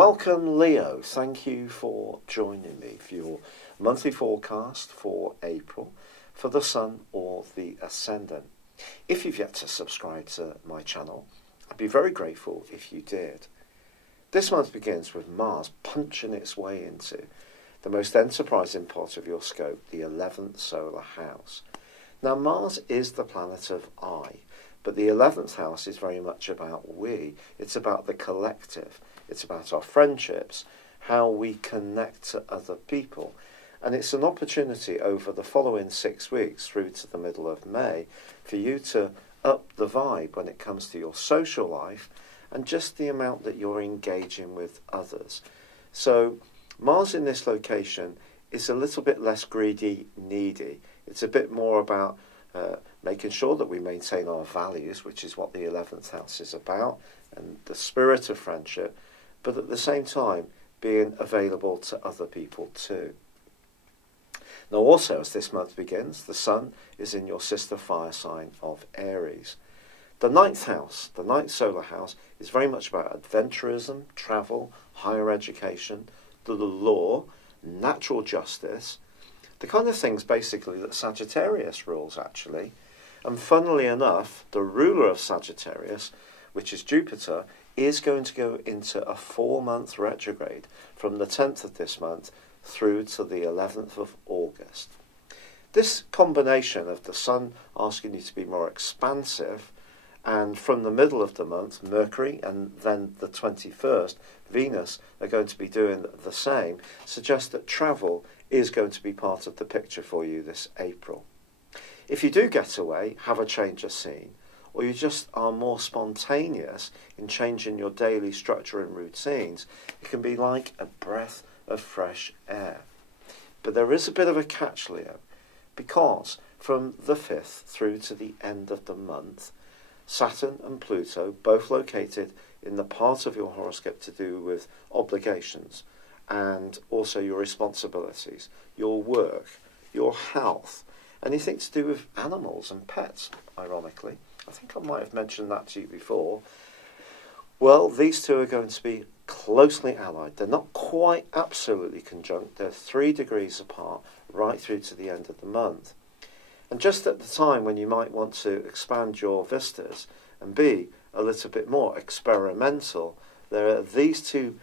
Welcome, Leo. Thank you for joining me for your monthly forecast for April for the Sun or the Ascendant. If you've yet to subscribe to my channel, I'd be very grateful if you did. This month begins with Mars punching its way into the most enterprising part of your scope, the 11th solar house. Now, Mars is the planet of I, but the 11th house is very much about we. It's about the collective. It's about our friendships, how we connect to other people. And it's an opportunity over the following 6 weeks through to the middle of May for you to up the vibe when it comes to your social life and just the amount that you're engaging with others. So Mars in this location is a little bit less greedy, needy. It's a bit more about making sure that we maintain our values, which is what the 11th house is about, and the spirit of friendship, but at the same time being available to other people too. Now also, as this month begins, the Sun is in your sister fire sign of Aries. The 9th house, the 9th solar house, is very much about adventurism, travel, higher education, the law, natural justice, the kind of things basically that Sagittarius rules actually. And funnily enough, the ruler of Sagittarius, which is Jupiter, is going to go into a 4-month retrograde from the 10th of this month through to the 11th of August. This combination of the Sun asking you to be more expansive, and from the middle of the month, Mercury and then the 21st, Venus, are going to be doing the same, suggests that travel is going to be part of the picture for you this April. If you do get away, have a change of scene, or you just are more spontaneous in changing your daily structure and routines, it can be like a breath of fresh air. But there is a bit of a catch, Leo, because from the 5th through to the end of the month, Saturn and Pluto, both located in the part of your horoscope to do with obligations and also your responsibilities, your work, your health, anything to do with animals and pets, ironically. I think I might have mentioned that to you before. Well, these two are going to be closely allied. They're not quite absolutely conjunct. They're 3 degrees apart right through to the end of the month. And just at the time when you might want to expand your vistas and be a little bit more experimental, there are these two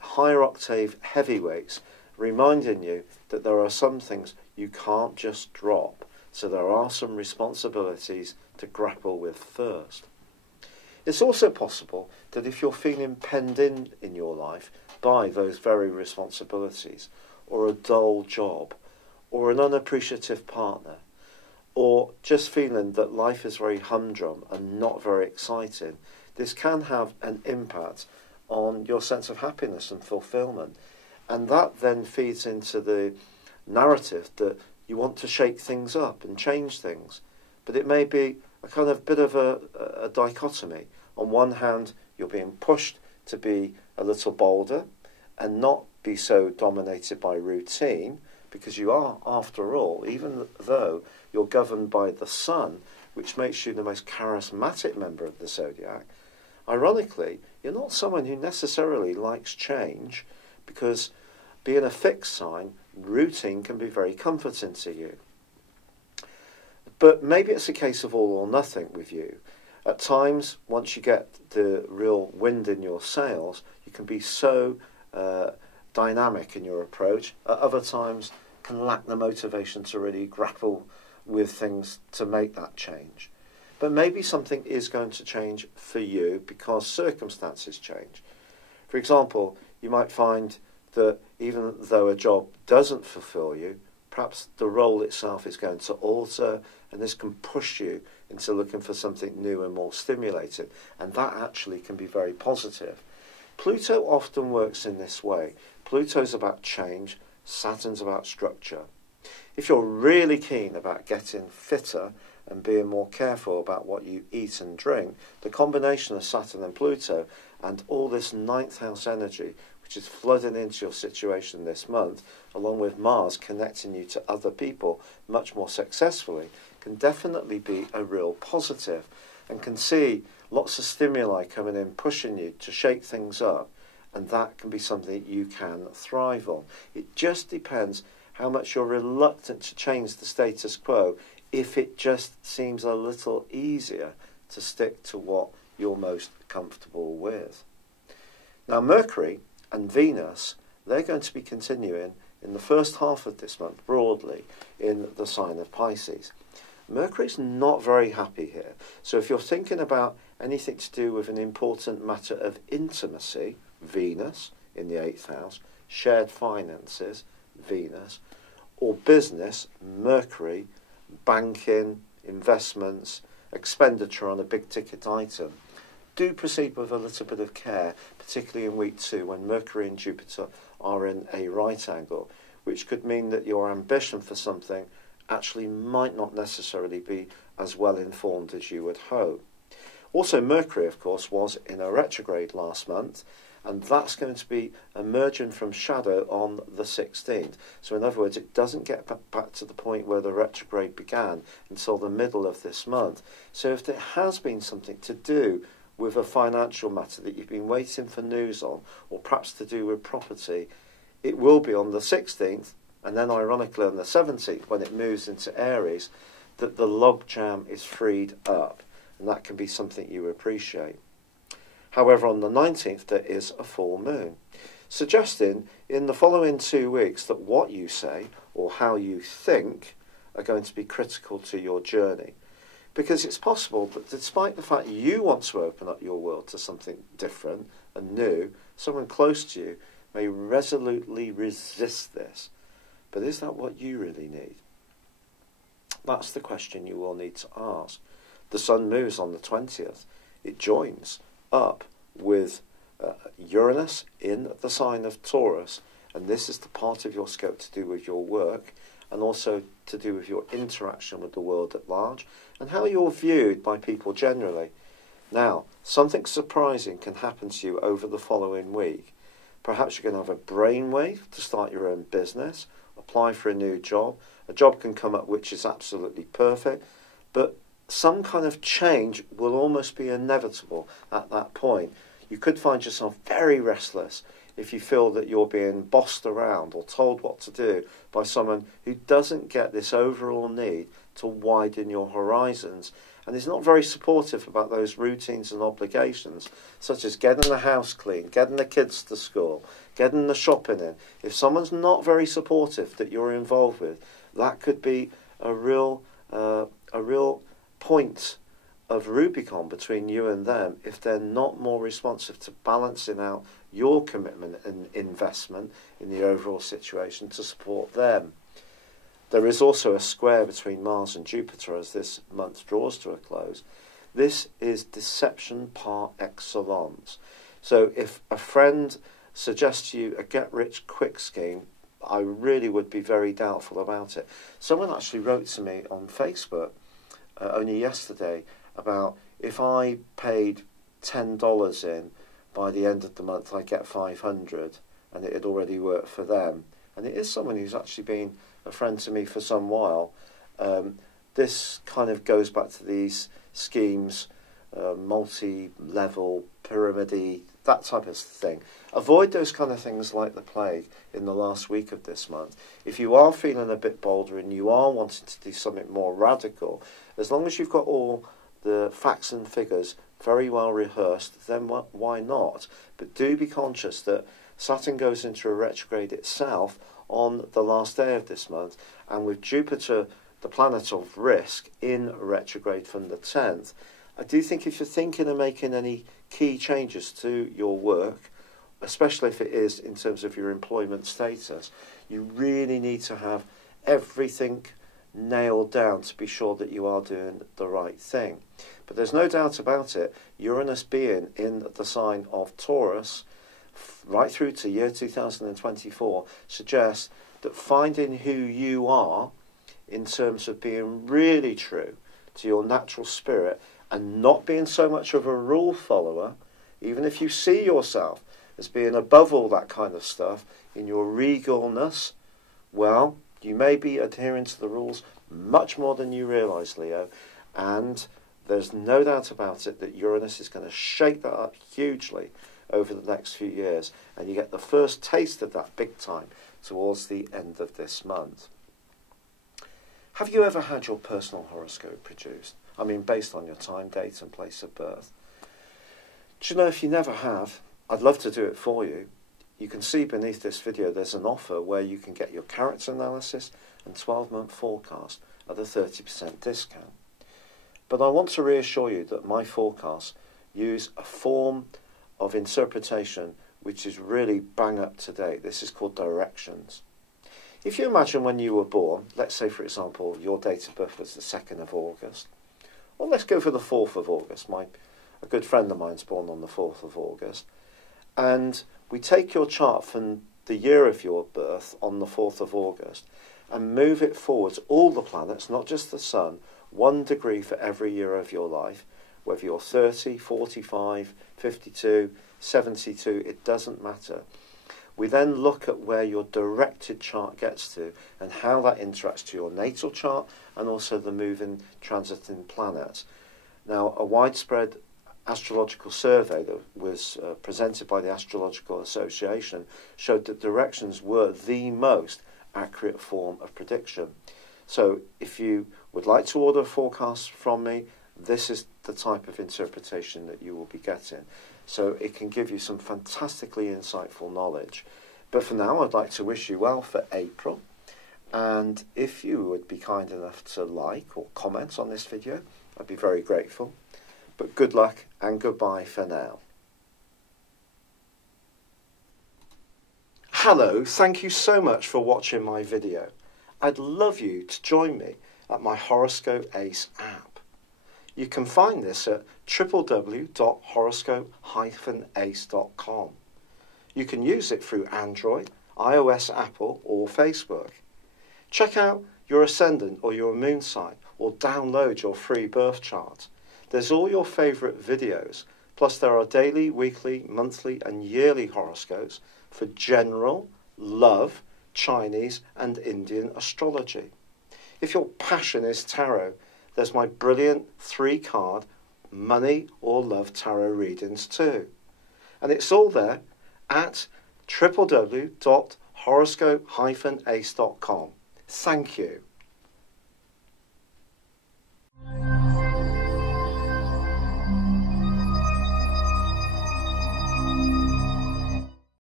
higher octave heavyweights reminding you that there are some things you can't just drop. So there are some responsibilities to grapple with first. It's also possible that if you're feeling penned in your life by those very responsibilities, or a dull job, or an unappreciative partner, or just feeling that life is very humdrum and not very exciting, this can have an impact on your sense of happiness and fulfillment. And that then feeds into the narrative that you want to shake things up and change things. But it may be a kind of bit of a dichotomy. On one hand, you're being pushed to be a little bolder and not be so dominated by routine, because you are, after all, even though you're governed by the Sun, which makes you the most charismatic member of the Zodiac, ironically, you're not someone who necessarily likes change, because being a fixed sign, routine can be very comforting to you. But maybe it's a case of all or nothing with you. At times, once you get the real wind in your sails, you can be so dynamic in your approach. At other times, can lack the motivation to really grapple with things to make that change. But maybe something is going to change for you because circumstances change. For example, you might find that even though a job doesn't fulfill you, perhaps the role itself is going to alter, and this can push you into looking for something new and more stimulating. And that actually can be very positive. Pluto often works in this way. Pluto's about change, Saturn's about structure. If you're really keen about getting fitter and being more careful about what you eat and drink, the combination of Saturn and Pluto and all this 9th house energy, which is flooding into your situation this month, along with Mars connecting you to other people much more successfully, can definitely be a real positive, and can see lots of stimuli coming in, pushing you to shake things up and that can be something you can thrive on. It just depends how much you're reluctant to change the status quo if it just seems a little easier to stick to what you're most comfortable with. Now, Mercury and Venus, they're going to be continuing in the first half of this month, broadly, in the sign of Pisces. Mercury's not very happy here. So if you're thinking about anything to do with an important matter of intimacy, Venus in the 8th house, shared finances, Venus, or business, Mercury, banking, investments, expenditure on a big ticket item, do proceed with a little bit of care, particularly in week 2 when Mercury and Jupiter are in a right angle, which could mean that your ambition for something actually might not necessarily be as well informed as you would hope. Also, Mercury, of course, was in a retrograde last month, and that's going to be emerging from shadow on the 16th. So in other words, it doesn't get back to the point where the retrograde began until the middle of this month. So if there has been something to do with a financial matter that you've been waiting for news on, or perhaps to do with property, it will be on the 16th, and then ironically on the 17th, when it moves into Aries, that the logjam is freed up, and that can be something you appreciate. However, on the 19th, there is a full moon, suggesting in the following 2 weeks that what you say or how you think are going to be critical to your journey. Because it's possible that despite the fact you want to open up your world to something different and new, someone close to you may resolutely resist this. But is that what you really need? That's the question you will need to ask. The sun moves on the 20th. It joins up with Uranus in the sign of Taurus, and this is the part of your scope to do with your work and also to do with your interaction with the world at large and how you're viewed by people generally. Now, something surprising can happen to you over the following week. Perhaps you're going to have a brainwave to start your own business, apply for a new job. A job can come up which is absolutely perfect, but some kind of change will almost be inevitable at that point. You could find yourself very restless if you feel that you're being bossed around or told what to do by someone who doesn't get this overall need to widen your horizons and is not very supportive about those routines and obligations, such as getting the house clean, getting the kids to school, getting the shopping in. If someone's not very supportive that you're involved with, that could be a real point of Rubicon between you and them if they're not more responsive to balancing out your commitment and investment in the overall situation to support them. There is also a square between Mars and Jupiter as this month draws to a close. This is deception par excellence. So if a friend suggests to you a get-rich-quick scheme, I really would be very doubtful about it. Someone actually wrote to me on Facebook only yesterday about if I paid $10 in, by the end of the month I get 500, and it had already worked for them. And it is someone who's actually been a friend to me for some while. This kind of goes back to these schemes, multi-level, pyramid-y, that type of thing. Avoid those kind of things like the plague in the last week of this month. If you are feeling a bit bolder and you are wanting to do something more radical, as long as you've got all the facts and figures very well rehearsed, then why not? But do be conscious that Saturn goes into a retrograde itself on the last day of this month, and with Jupiter, the planet of risk, in retrograde from the 10th, I do think if you're thinking of making any key changes to your work, especially if it is in terms of your employment status, you really need to have everything nailed down to be sure that you are doing the right thing. But there's no doubt about it, Uranus being in the sign of Taurus right through to year 2024 suggests that finding who you are in terms of being really true to your natural spirit and not being so much of a rule follower, even if you see yourself as being above all that kind of stuff in your regalness, well, you may be adhering to the rules much more than you realise, Leo, and there's no doubt about it that Uranus is going to shake that up hugely over the next few years, and you get the first taste of that big time towards the end of this month. Have you ever had your personal horoscope produced? I mean, based on your time, date and place of birth. Do you know, if you never have, I'd love to do it for you. You can see beneath this video there's an offer where you can get your character analysis and 12-month forecast at a 30% discount. But I want to reassure you that my forecasts use a form of interpretation which is really bang up to date. This is called directions. If you imagine when you were born, let's say for example your date of birth was the 2nd of August, or let's go for the 4th of August. A good friend of mine's born on the 4th of August, and we take your chart from the year of your birth on the 4th of August and move it forwards, all the planets, not just the Sun, 1 degree for every year of your life, whether you're 30, 45, 52, 72, it doesn't matter. We then look at where your directed chart gets to and how that interacts to your natal chart and also the moving, transiting planets. Now, a widespread astrological survey that was presented by the Astrological Association showed that directions were the most accurate form of prediction. So if you would like to order a forecast from me, this is the type of interpretation that you will be getting. So it can give you some fantastically insightful knowledge. But for now, I'd like to wish you well for April. And if you would be kind enough to like or comment on this video, I'd be very grateful. But good luck and goodbye for now. Hello, thank you so much for watching my video. I'd love you to join me at my Horoscope Ace app. You can find this at www.horoscope-ace.com. You can use it through Android, iOS, Apple or Facebook. Check out your ascendant or your moon sign or download your free birth chart. There's all your favourite videos, plus there are daily, weekly, monthly and yearly horoscopes for general, love, Chinese and Indian astrology. If your passion is tarot, there's my brilliant 3-card money or love tarot readings too. And it's all there at www.horoscope-ace.com. Thank you.